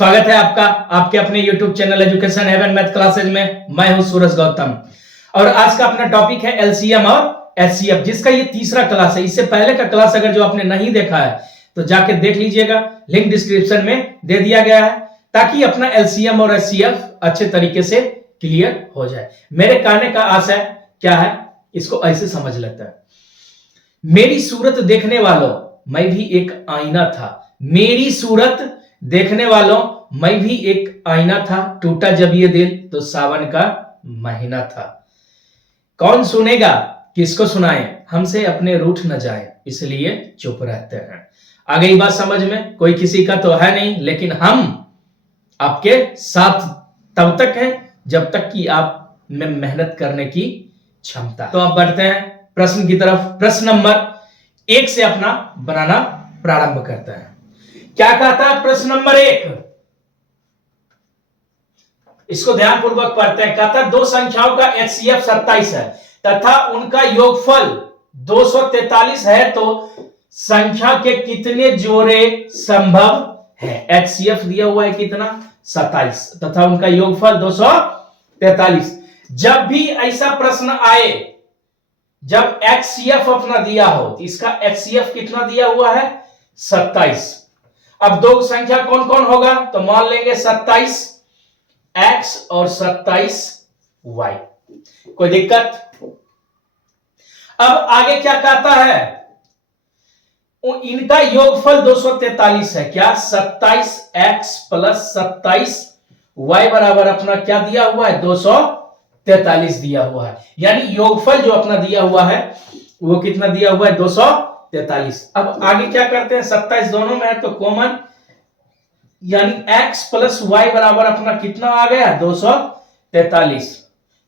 स्वागत है आपका आपके अपने YouTube channel education heaven math classes में। मैं हूं सूरज गौतम और आज का अपना टॉपिक है एलसीएम और एचसीएफ, जिसका ये तीसरा क्लास है। इससे पहले का क्लास अगर जो आपने नहीं देखा है तो जाके देख लीजिएगा, लिंक डिस्क्रिप्शन में दे दिया गया है, ताकि अपना एलसीएम और एचसीएफ अच्छे तरीके से क्लियर हो जाए। मेरे कहने का आशय क्या है, इसको ऐसे समझ लेते हैं। मेरी सूरत देखने वालों, मैं भी एक आईना था। मेरी सूरत देखने वालों, मैं भी एक आईना था। टूटा जब ये दिल तो सावन का महीना था। कौन सुनेगा, किसको सुनाए, हमसे अपने रूठ न जाए, इसलिए चुप रहते हैं। आ गई बात समझ में? कोई किसी का तो है नहीं, लेकिन हम आपके साथ तब तक हैं जब तक कि आप में मेहनत करने की क्षमता। तो अब बढ़ते हैं प्रश्न की तरफ। प्रश्न नंबर 1 से अपना बनाना प्रारंभ करते हैं। क्या कहता है प्रश्न नंबर 1? इसको ध्यानपूर्वक पढ़ते हैं। कहता है दो संख्याओं का एचसीएफ 27 है तथा उनका योगफल 243 है, तो संख्या के कितने जोड़े संभव है? एचसीएफ दिया हुआ है कितना? 27 तथा उनका योगफल 243। जब भी ऐसा प्रश्न आए, जब एचसीएफ अपना दिया हो, तो इसका एचसीएफ कितना दिया हुआ है? 27। अब दो संख्या कौन कौन होगा? तो मान लेंगे 27 x और 27 y। कोई दिक्कत? अब आगे क्या कहता है? इनका योगफल 243 है। क्या? 27x प्लस 27y बराबर अपना क्या दिया हुआ है? 243 दिया हुआ है। यानी योगफल जो अपना दिया हुआ है वो कितना दिया हुआ है? 243। अब आगे क्या करते हैं? 27 दोनों में है तो कॉमन, यानी x प्लस वाई बराबर अपना कितना आ गया? 243।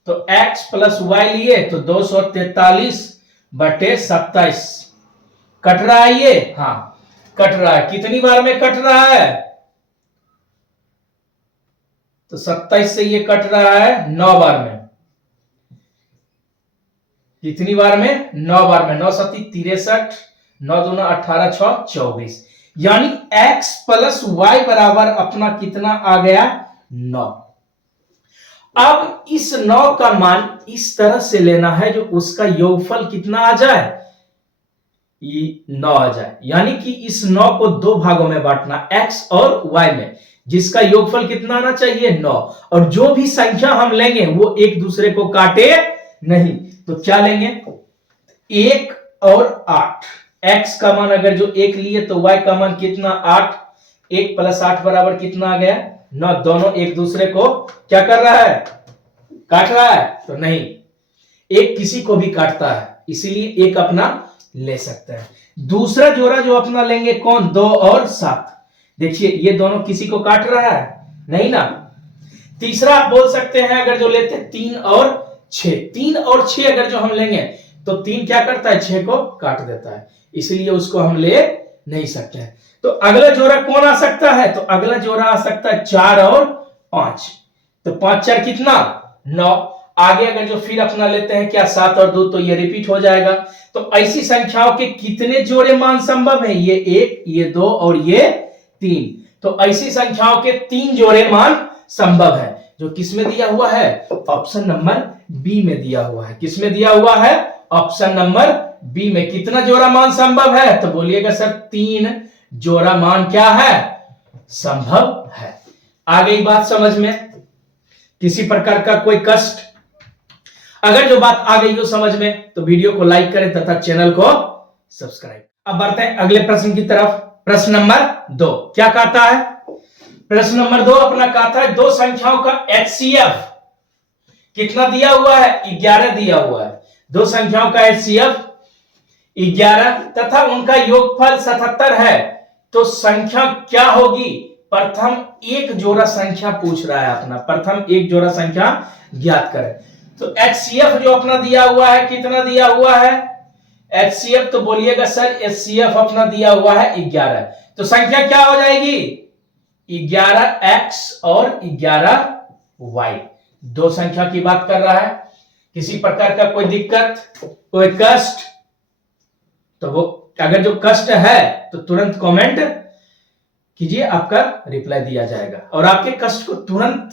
तो x प्लस वाई लिए तो 243 बटे 27। कट रहा है ये? हाँ कट रहा है। कितनी बार में कट रहा है? तो 27 से ये कट रहा है 9 बार में। कितनी बार में? 9 बार में। 9 सती 63, 9 दूना 18, 6 24। यानी x प्लस वाई बराबर अपना कितना आ गया? 9। अब इस 9 का मान इस तरह से लेना है जो उसका योगफल कितना आ जाए? ये 9 आ जाए। यानी कि इस 9 को दो भागों में बांटना, x और y में, जिसका योगफल कितना आना चाहिए? 9। और जो भी संख्या हम लेंगे वो एक दूसरे को काटे नहीं। तो क्या लेंगे? 1 और 8। x का मान अगर जो 1 लिए तो y का मान कितना? 8। 1 प्लस 8 बराबर कितना आ गया? 9। दोनों एक दूसरे को क्या कर रहा है? काट रहा है? तो नहीं, एक किसी को भी काटता है, इसीलिए एक अपना ले सकते हैं। दूसरा जोड़ा जो अपना लेंगे कौन? 2 और 7। देखिए ये दोनों किसी को काट रहा है? नहीं ना। तीसरा आप बोल सकते हैं अगर जो लेते 3 और 6। 3 और 6 अगर जो हम लेंगे तो 3 क्या करता है? 6 को काट देता है, इसलिए उसको हम ले नहीं सकते हैं। तो अगला जोड़ा कौन आ सकता है? तो अगला जोड़ा आ सकता है 4 और 5। तो 5 4 कितना? 9। आगे अगर जो फिर अपना लेते हैं क्या? 7 और 2, तो ये रिपीट हो जाएगा। तो ऐसी संख्याओं के कितने जोड़े मान संभव है? ये 1, ये 2 और ये 3। तो ऐसी संख्याओं के 3 जोड़े मान संभव है, जो किसमें दिया हुआ है? ऑप्शन नंबर बी में दिया हुआ है। किसमें दिया हुआ है? ऑप्शन नंबर बी में। कितना जोड़ा मान संभव है? तो बोलिएगा सर 3 जोड़ा मान क्या है? संभव है। आ गई बात समझ में? किसी प्रकार का कोई कष्ट? अगर जो बात आ गई हो समझ में तो वीडियो को लाइक करें तथा चैनल को सब्सक्राइब। अब बढ़ते हैं अगले प्रश्न की तरफ। प्रश्न नंबर 2 क्या कहता है? प्रश्न नंबर 2 अपना कहता है दो संख्याओं का एचसीएफ कितना दिया हुआ है? 11 दिया हुआ है। दो संख्याओं का एचसीएफ 11 तथा उनका योगफल 77 है, तो संख्या क्या होगी? प्रथम एक जोड़ा संख्या पूछ रहा है अपना। प्रथम एक जोड़ा संख्या ज्ञात करें। तो एचसीएफ जो अपना दिया हुआ है कितना दिया हुआ है? एचसीएफ तो बोलिएगा सर एचसीएफ अपना दिया हुआ है 11। तो संख्या क्या हो जाएगी? 11x और 11y। दो संख्या की बात कर रहा है। किसी प्रकार का कोई दिक्कत, कोई कष्ट? तो वो अगर जो कष्ट है तो तुरंत कमेंट कीजिए, आपका रिप्लाई दिया जाएगा और आपके कष्ट को तुरंत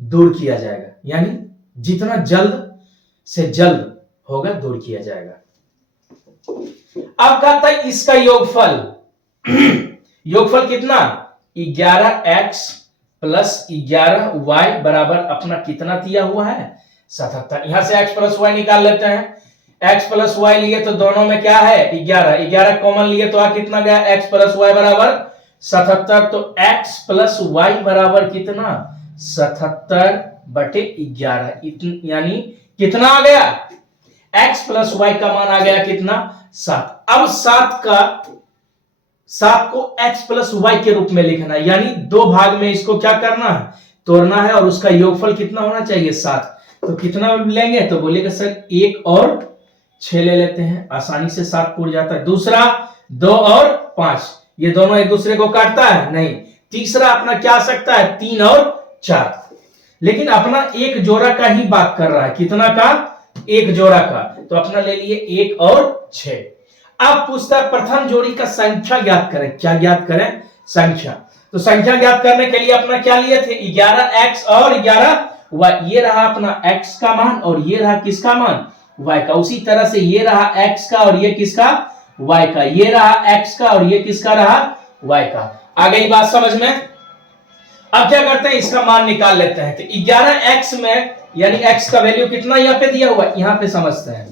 दूर किया जाएगा, यानी जितना जल्द से जल्द होगा दूर किया जाएगा। अब कहता है इसका योगफल योगफल कितना, 11x प्लस 11y बराबर अपना कितना दिया हुआ है, 77। यहां से x प्लस वाई निकाल लेते हैं। x प्लस वाई लिए तो दोनों में क्या है 11, 11 कॉमन लिए तो आ कितना गया, x प्लस वाई बराबर 77। तो x प्लस वाई बराबर कितना, 77/11, यानी कितना आ गया, x प्लस वाई का मान आ गया कितना, 7। अब 7 को x प्लस वाई के रूप में लिखना है, यानी दो भाग में इसको क्या करना है, तोड़ना है, और उसका योगफल कितना होना चाहिए, 7। तो कितना लेंगे, तो बोलिएगा सर 1 और 6 ले लेते हैं, आसानी से 7 पूर जाता है। दूसरा 2 और 5, ये दोनों एक दूसरे को काटता है नहीं। तीसरा अपना क्या आ सकता है, 3 और 4, लेकिन अपना एक जोड़ा का ही बात कर रहा है, कितना का, एक जोड़ा का, तो अपना ले लिए 1 और 6। अब पूछता है प्रथम जोड़ी का संख्या ज्ञात करें। क्या ज्ञात करें, संख्या। तो संख्या ज्ञात करने के लिए अपना क्या लिए थे, 11x और 11y, ये रहा अपना x का मान और ये रहा किसका मान, y का। उसी तरह से ये रहा x का और ये किसका, y का, ये रहा x का और ये किसका रहा, y का। आ गई बात समझ में। अब क्या करते हैं, इसका मान निकाल लेते हैं। तो 11x में, यानी x का वैल्यू कितना यहाँ पे दिया हुआ है, यहाँ पे समझते हैं।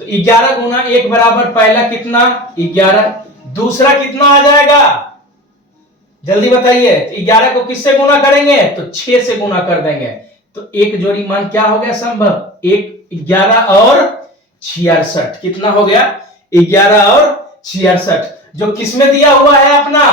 तो 11 गुना 1 बराबर पहला कितना, 11, दूसरा कितना आ जाएगा, जल्दी बताइए। तो 11 को किससे गुना करेंगे, तो 6 से गुना कर देंगे, तो एक जोड़ी मान क्या हो गया संभव, 11 और 66। कितना हो गया, 11 और 66, जो किसमें दिया हुआ है अपना,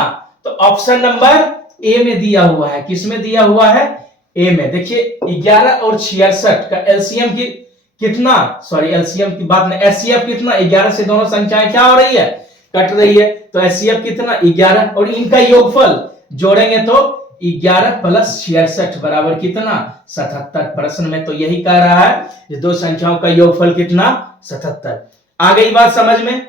तो ऑप्शन नंबर ए में दिया हुआ है। किसमें दिया हुआ है, ए में। देखिए 11 और 66 का एलसीएम की कितना, सॉरी एलसीएम की बात नहीं, एचसीएफ कितना, 11 से दोनों संख्याएं क्या हो रही है, कट रही है, तो एचसीएफ कितना 11, और इनका योगफल जोड़ेंगे तो 11 प्लस 66 बराबर कितना, 77। प्रश्न में तो यही कह रहा है कि दो संख्याओं का योगफल कितना, 77। आ गई बात समझ में,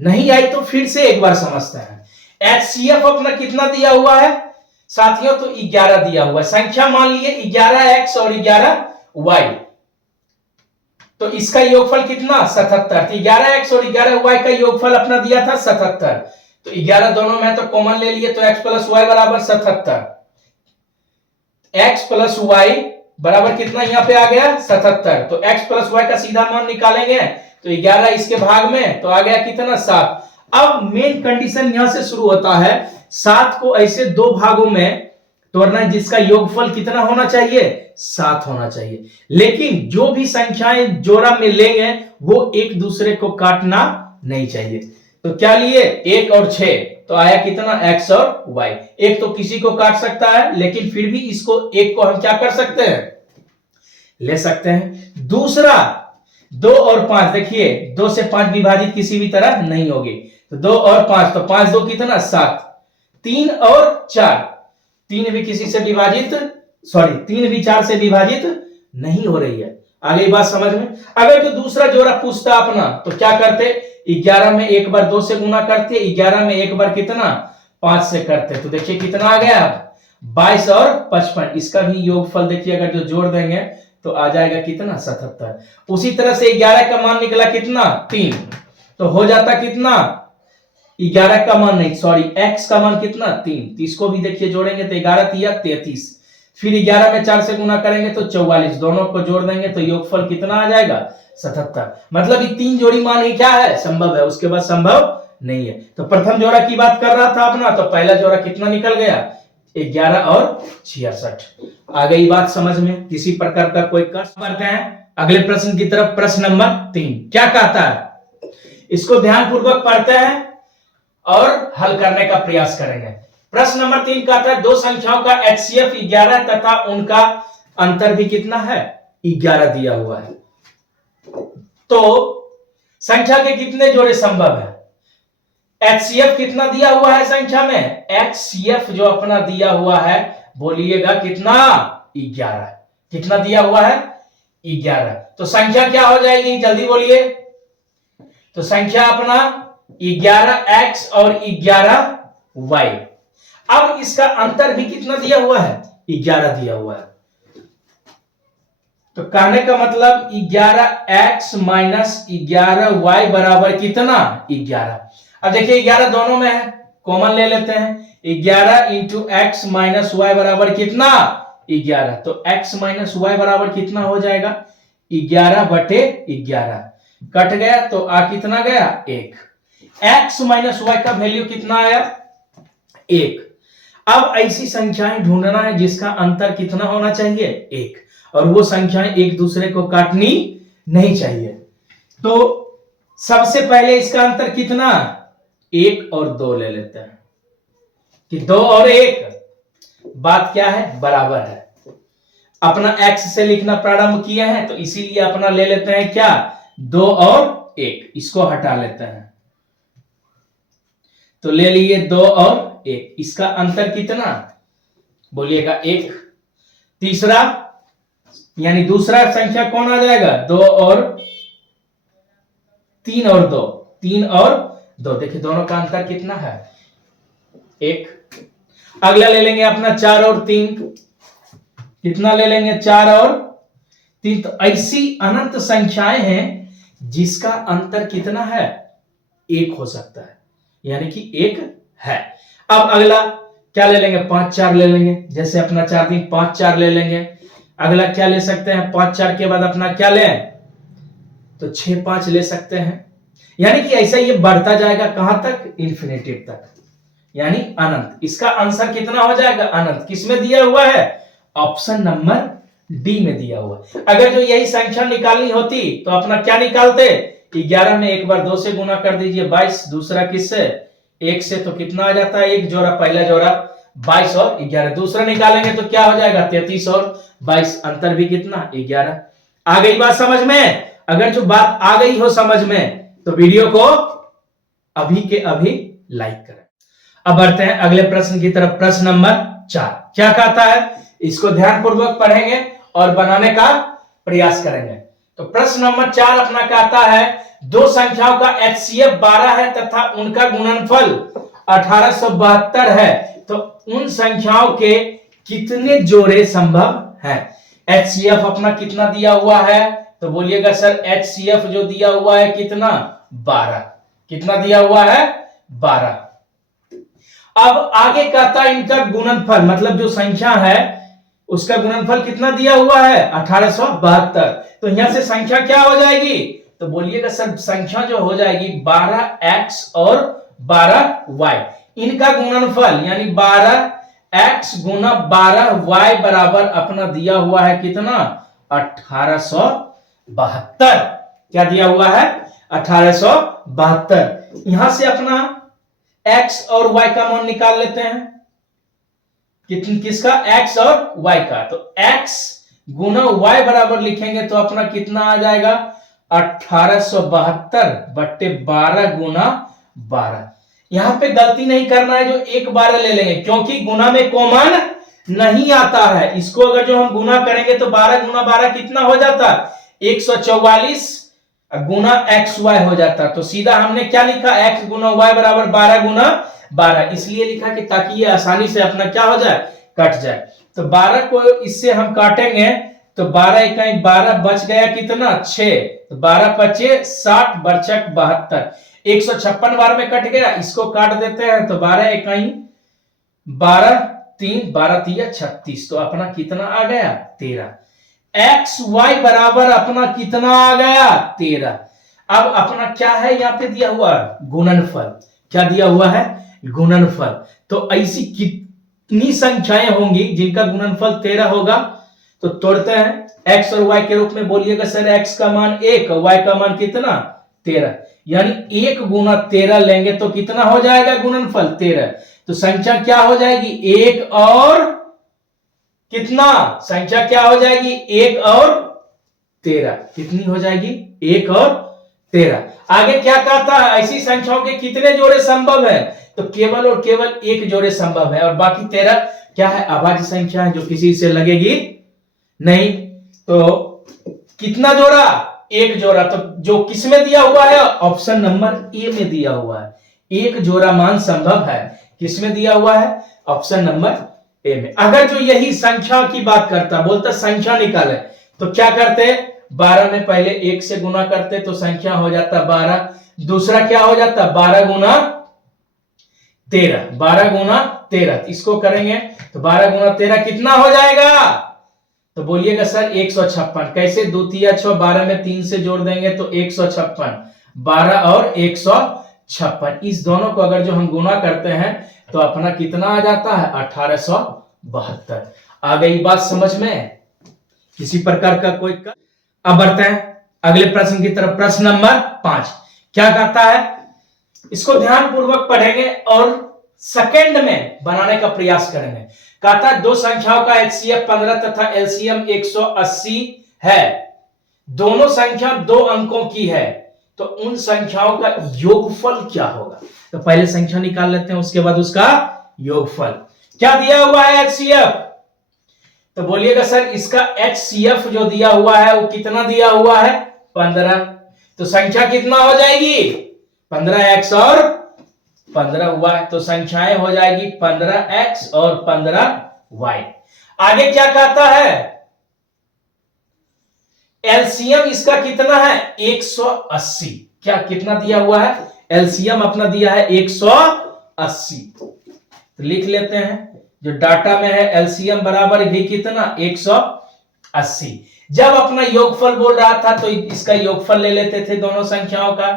नहीं आई तो फिर से एक बार समझते हैं। एचसीएफ अपना कितना दिया हुआ है साथियों, तो 11 दिया हुआ है। संख्या मान लिए 11x और 11y, तो इसका योगफल कितना, 77। 11x और 11y का योगफल अपना दिया था 77, तो 11 दोनों में तो कॉमन ले लिए, तो x प्लस वाई बराबर 77। x प्लस वाई बराबर कितना यहां पे आ गया, 77। तो x प्लस वाई का सीधा मान निकालेंगे तो 11 इसके भाग में, तो आ गया कितना, 7। अब मेन कंडीशन यहां से शुरू होता है, 7 को ऐसे दो भागों में तोड़ना है जिसका योगफल कितना होना चाहिए, 7 होना चाहिए। लेकिन जो भी संख्याएं जोड़ा में लेंगे वो एक दूसरे को काटना नहीं चाहिए। तो क्या लिए, 1 और 6, तो आया कितना, x और y। एक तो किसी को काट सकता है, लेकिन फिर भी इसको एक को हम क्या कर सकते हैं, ले सकते हैं। दूसरा 2 और 5, देखिए 2 से 5 विभाजित किसी भी तरह नहीं होगी, तो 2 और 5, तो 5 2 कितना, 7। 3 और 4, 3 भी किसी से विभाजित, सॉरी 3 भी 4 से विभाजित नहीं हो रही है। आगे बात समझ में। अगर जो दूसरा जोड़ा पूछता अपना, तो क्या करते, 11 में एक बार 2 से गुना करते, 11 में एक बार कितना, 5 से करते, तो देखिए कितना आ गया, 22 और 55। इसका भी योगफल देखिए अगर जो जोड़ देंगे तो आ जाएगा कितना, 77। उसी तरह से 11 का मान निकला कितना, 3, तो हो जाता कितना, 11 का मान नहीं, सॉरी x का मान कितना, 3। 30 को भी देखिए जोड़ेंगे तो 11 तिया 33, फिर 11 में 4 से गुना करेंगे तो 44, दोनों को जोड़ देंगे तो योगफल कितना आ जाएगा, 77। मतलब ये 3 जोड़ी मान ही क्या है, संभव है, उसके बाद संभव नहीं है। तो प्रथम जोड़ा की बात कर रहा था अपना, तो पहला जोड़ा कितना निकल गया, 11 और 66। आ गई बात समझ में, किसी प्रकार का कोई कष्ट करते हैं। अगले प्रश्न की तरफ, प्रश्न नंबर 3 क्या कहता है, इसको ध्यानपूर्वक पढ़ते हैं और हल करने का प्रयास करेंगे। प्रश्न नंबर 3 कहता है दो संख्याओं का एचसीएफ 11 तथा उनका अंतर भी कितना है, 11 दिया हुआ है। तो संख्या के कितने जोड़े संभव है, एचसीएफ कितना दिया हुआ है संख्या में, एचसीएफ जो अपना दिया हुआ है, बोलिएगा कितना, 11। कितना दिया हुआ है, 11। तो संख्या क्या हो जाएगी, जल्दी बोलिए। तो संख्या अपना 11x और वाई। अब इसका अंतर भी कितना दिया हुआ है, 11 दिया हुआ है। तो कहने का मतलब 11x माइनस 11y बराबर कितना, 11। अब देखिए 11 दोनों में है, कॉमन ले लेते हैं। 11 इंटू एक्स माइनस वाई बराबर कितना, 11। तो x माइनस वाई बराबर कितना हो जाएगा, 11/11। कट गया तो कितना गया, 1। x माइनस वाई का वैल्यू कितना आया, 1। अब ऐसी संख्याएं ढूंढना है जिसका अंतर कितना होना चाहिए, 1, और वो संख्याएं एक दूसरे को काटनी नहीं चाहिए। तो सबसे पहले इसका अंतर कितना, 1 और 2 ले लेते हैं कि 2 और 1 बात क्या है, बराबर है। अपना x से लिखना प्रारंभ किए हैं तो इसीलिए अपना ले लेते हैं क्या, 2 और 1, इसको हटा लेते हैं तो ले लिए 2 और 1। इसका अंतर कितना, बोलिएगा 1। तीसरा यानी दूसरा संख्या कौन आ जाएगा, 2 और 3 और 2, 3 और 2। देखिए दोनों का अंतर कितना है, 1। अगला ले लेंगे अपना 4 और 3, कितना ले लेंगे, 4 और 3। तो ऐसी अनंत संख्याएं हैं जिसका अंतर कितना है, 1 हो सकता है, यानी कि 1 है। अब अगला क्या ले लेंगे, 5 4 ले लेंगे, जैसे अपना 4 3 5 4 ले लेंगे। अगला क्या ले सकते हैं, 5 4 के बाद अपना क्या लें, तो 6 5 ले सकते हैं। यानी कि ऐसा ये बढ़ता जाएगा कहां तक, इंफिनिटी तक, यानी अनंत। इसका आंसर कितना हो जाएगा, अनंत। किसमें दिया हुआ है, ऑप्शन नंबर डी में दिया हुआ। अगर जो यही संख्या निकालनी होती तो अपना क्या निकालते, 11 में एक बार 2 से गुना कर दीजिए 22, दूसरा किससे, 1 से, तो कितना आ जाता है, एक जोड़ा, पहला जोड़ा 22 और 11। दूसरा निकालेंगे तो क्या हो जाएगा, 33 और 22, अंतर भी कितना, 11। आ गई बात समझ में? अगर जो बात आ गई हो समझ में तो वीडियो को अभी के अभी लाइक करें। अब बढ़ते हैं अगले प्रश्न की तरफ। प्रश्न नंबर 4 क्या कहता है, इसको ध्यानपूर्वक पढ़ेंगे और बनाने का प्रयास करेंगे। तो प्रश्न नंबर 4 अपना कहता है, दो संख्याओं का HCF 12 है तथा उनका गुणनफल 1872 है, तो उन संख्याओं के कितने जोड़े संभव हैं। HCF अपना कितना दिया हुआ है, तो बोलिएगा सर HCF जो दिया हुआ है कितना, 12। कितना दिया हुआ है, 12। अब आगे कहता है इनका गुणनफल, मतलब जो संख्या है उसका गुणनफल कितना दिया हुआ है, 1872। तो यहां से संख्या क्या हो जाएगी, तो बोलिएगा सर संख्या जो हो जाएगी 12x और 12y, इनका गुणनफल यानी 12x गुना 12y बराबर अपना दिया हुआ है कितना, 1872। क्या दिया हुआ है, 1872। यहां से अपना x और y का मान निकाल लेते हैं, किसका, x और y का। तो x गुना y बराबर लिखेंगे तो अपना कितना आ जाएगा, 1872/12 गुना 12। यहां पे गलती नहीं करना है, जो एक बार ले लेंगे क्योंकि गुना में कॉमन नहीं आता है। इसको अगर जो हम गुना करेंगे तो 12 गुना 12 कितना हो जाता, 144 गुना xy हो जाता। तो सीधा हमने क्या लिखा, x गुना y बराबर 12 गुना 12, इसलिए लिखा कि ताकि ये आसानी से अपना क्या हो जाए, कट जाए। तो 12 को इससे हम काटेंगे तो 12 इकाई 12 बच गया कितना, 6। तो 12 पचे 60 बरचक 72, 156 बार में कट गया। इसको काट देते हैं तो 12 इकाई 12 3 12 3 36, तो अपना कितना आ गया, 13। XY बराबर अपना कितना आ गया, 13। अब अपना क्या है यहाँ पे दिया हुआ, गुणनफल। क्या दिया हुआ है, गुणनफल। तो ऐसी कितनी संख्याएं होंगी जिनका गुणनफल 13 होगा, तो तोड़ते हैं x और y के रूप में। बोलिएगा सर x का मान 1, y का मान कितना, 13, यानी 1 गुना 13 लेंगे तो कितना हो जाएगा गुणनफल, 13। तो संख्या क्या हो जाएगी, 1 और कितना, संख्या क्या हो जाएगी, 1 और 13। कितनी हो जाएगी, 1 और 13। आगे क्या कहता है, ऐसी संख्याओं के कितने जोड़े संभव है, तो केवल और केवल 1 जोड़े संभव है, और बाकी 13 क्या है, अभाज्य संख्या है जो किसी से लगेगी नहीं। तो कितना जोड़ा, 1 जोड़ा। तो जो किसमें दिया हुआ है, ऑप्शन नंबर ए में दिया हुआ है, 1 जोड़ा मान संभव है। किसमें दिया हुआ है? ऑप्शन नंबर ए में। अगर जो यही संख्या की बात करता, बोलता संख्या निकाले, तो क्या करते? 12 में पहले 1 से गुना करते तो संख्या हो जाता 12। दूसरा क्या हो जाता? 12 गुना 13, 12 गुना 13। इसको करेंगे तो 12 गुना 13 कितना हो जाएगा? तो बोलिएगा सर 156। कैसे? 2 तिया 6, 12 में 3 से जोड़ देंगे तो 156, 12 और 156। इस दोनों को अगर जो हम गुना करते हैं तो अपना कितना आ जाता है? 1872। आ गई बात समझ में? किसी प्रकार का कोई अब बढ़ते हैं अगले प्रश्न की तरफ। प्रश्न नंबर 5 क्या कहता है, इसको ध्यान पूर्वक पढ़ेंगे और सेकंड में बनाने का प्रयास करेंगे। कहता है दो संख्याओं का HCF 15 तथा LCM 180 है, दोनों संख्या 2 अंकों की है, तो उन संख्याओं का योगफल क्या होगा? तो पहले संख्या निकाल लेते हैं, उसके बाद उसका योगफल। क्या दिया हुआ है HCF? तो बोलिएगा सर इसका HCF जो दिया हुआ है वो कितना दिया हुआ है? 15। तो संख्या कितना हो जाएगी? 15x और 15y। तो संख्याएं हो जाएगी 15x और 15y। आगे क्या कहता है? एलसीएम इसका कितना है? 180। क्या कितना दिया हुआ है? एलसीएम अपना दिया है 180। तो लिख लेते हैं जो डाटा में है एलसीएम बराबर भी कितना? 180। जब अपना योगफल बोल रहा था तो इसका योगफल ले लेते थे दोनों संख्याओं का,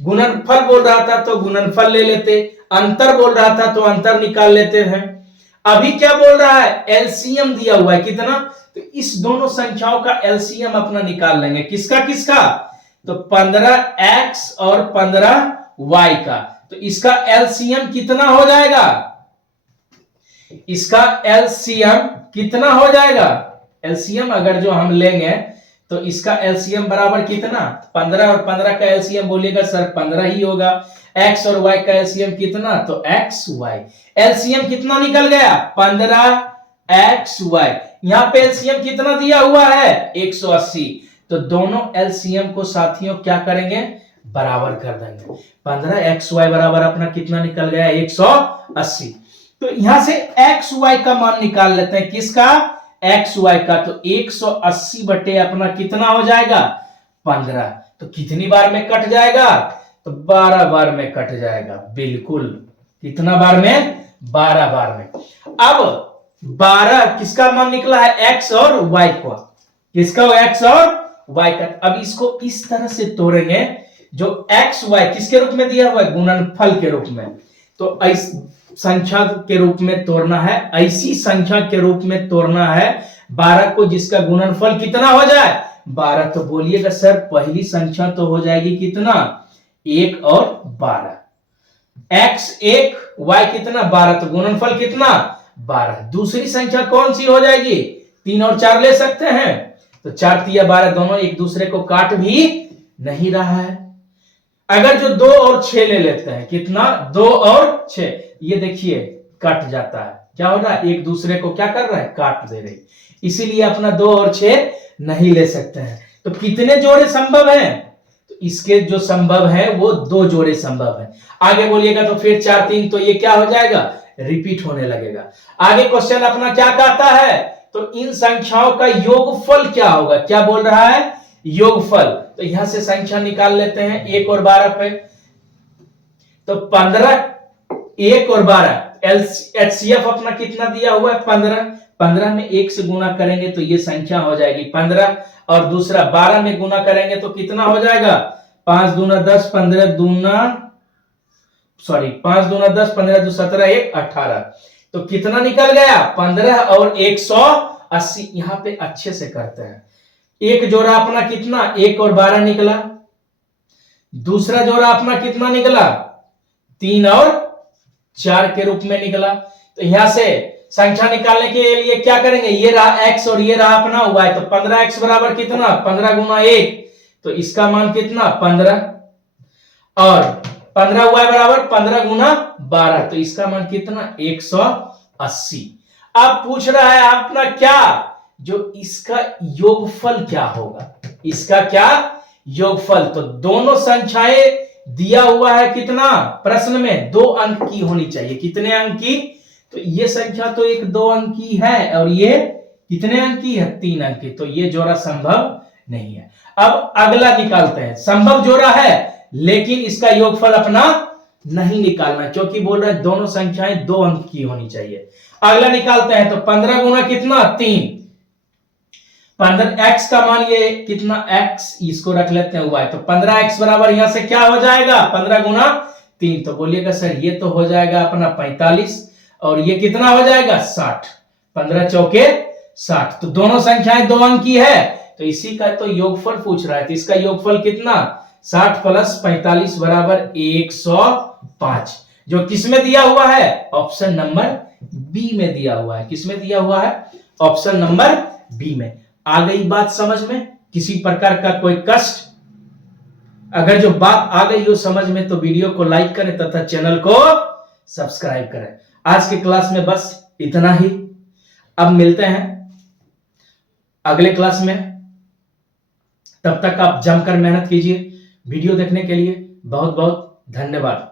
गुणनफल बोल रहा था तो गुणनफल ले लेते, अंतर बोल रहा था तो अंतर निकाल लेते हैं। अभी क्या बोल रहा है? एलसीएम दिया हुआ है कितना? तो इस दोनों संख्याओं का एलसीएम अपना निकाल लेंगे। किसका किसका? तो 15x और 15y का। तो इसका एलसीएम कितना हो जाएगा? इसका एलसीएम कितना हो जाएगा? एलसीएम अगर जो हम लेंगे तो इसका एलसीएम बराबर कितना? 15 और 15 का एलसीएम बोलिएगा सर 15 ही होगा। x और y का एलसीएम कितना? तो xy। एलसीएम कितना निकल गया? 15xy। यहां पे एलसीएम कितना दिया हुआ है? 180। तो दोनों एलसीएम को साथियों क्या करेंगे? बराबर कर देंगे। 15xy बराबर अपना कितना निकल गया? 180। तो यहां से xy का मान निकाल लेते हैं। किसका? xy का। तो 180 बटे अपना कितना हो जाएगा? 15। तो कितनी बार में कट जाएगा? तो 12 बार में कट जाएगा। बिल्कुल। कितना बार में? 12 बार में। अब 12 किसका मान निकला है? x और y का। किसका? x और y का। अब इसको इस तरह से तोड़ेंगे जो x y किसके रूप में दिया हुआ है? गुणनफल के रूप में। तो इस संख्या के रूप में तोड़ना है, ऐसी संख्या के रूप में तोड़ना है 12 को जिसका गुणनफल कितना हो जाए? 12। तो बोलिएगा सर पहली संख्या तो हो जाएगी कितना? 1 और 12। x 1 y कितना? 12। तो गुणनफल कितना? 12। दूसरी संख्या कौन सी हो जाएगी? 3 और 4 ले सकते हैं। तो 4 तिया 12 दोनों एक दूसरे को काट भी नहीं रहा है। अगर जो 2 और 6 ले लेते हैं, कितना? 2 और 6, ये देखिए कट जाता है। क्या हो रहा है? एक दूसरे को क्या कर रहा है? काट दे रही। इसीलिए अपना 2 और 6 नहीं ले सकते हैं। तो कितने जोड़े संभव हैं? तो इसके जो संभव है वो 2 जोड़े संभव है। आगे बोलिएगा तो फिर 4 3, तो ये क्या हो जाएगा? रिपीट होने लगेगा। आगे क्वेश्चन अपना क्या कहता है? तो इन संख्याओं का योगफल क्या होगा? क्या बोल रहा है? योगफल। तो यहां से संख्या निकाल लेते हैं 1 और 12 पे। तो 15, 1 और 12, HCF अपना कितना दिया हुआ है? 15। 15 में 1 से गुना करेंगे तो ये संख्या हो जाएगी 15, और दूसरा 12 में गुना करेंगे तो कितना हो जाएगा? 5 दूना 10, 15 दूना 5 दूना 10, 15 दू 17, 1 18। तो कितना निकल गया? 15 और 180। यहां पे अच्छे से करते हैं। एक जोड़ा अपना कितना? 1 और 12 निकला। दूसरा जोड़ा अपना कितना निकला? 3 और 4 के रूप में निकला। तो यहां से संख्या निकालने के लिए क्या करेंगे? ये रहा x और ये रहा अपना y। तो 15x बराबर कितना? 15 गुना 1। तो इसका मान कितना? 15। और 15y बराबर 15 गुना 12। तो इसका मान कितना? 180। अब पूछ रहा है अपना क्या? जो इसका योगफल क्या होगा? इसका क्या? योगफल। तो दोनों संख्याएं दिया हुआ है कितना, प्रश्न में 2 अंक की होनी चाहिए। कितने अंक की, तो ये संख्या तो एक 2 अंक की है और ये कितने अंक की है, 3 अंक की, तो ये जोड़ा संभव नहीं है। अब अगला निकालते हैं, संभव जोड़ा है लेकिन इसका योगफल अपना नहीं निकालना, क्योंकि बोल रहे हैं दोनों संख्याएं 2 अंक की होनी चाहिए। अगला निकालते हैं, तो 15 गुना कितना, 3, 15 x का मान ये कितना, x, इसको रख लेते हैं y, तो 15x बराबर यहां से क्या हो जाएगा, 15 गुना 3, तो बोलिएगा सर ये तो हो जाएगा अपना 45 और ये कितना हो जाएगा 60, 15 चौके 60, तो दोनों संख्याएं 2 अंक की है, तो इसी का तो योगफल पूछ रहा है, तो इसका योगफल कितना, 60 प्लस 45 बराबर 105, जो किसमें दिया हुआ है, ऑप्शन नंबर बी में दिया हुआ है। किसमें दिया हुआ है, ऑप्शन नंबर बी में। आ गई बात समझ में, किसी प्रकार का कोई कष्ट, अगर जो बात आ गई हो समझ में तो वीडियो को लाइक करें तथा चैनल को सब्सक्राइब करें। आज के क्लास में बस इतना ही, अब मिलते हैं अगले क्लास में, तब तक आप जमकर मेहनत कीजिए। वीडियो देखने के लिए बहुत बहुत धन्यवाद।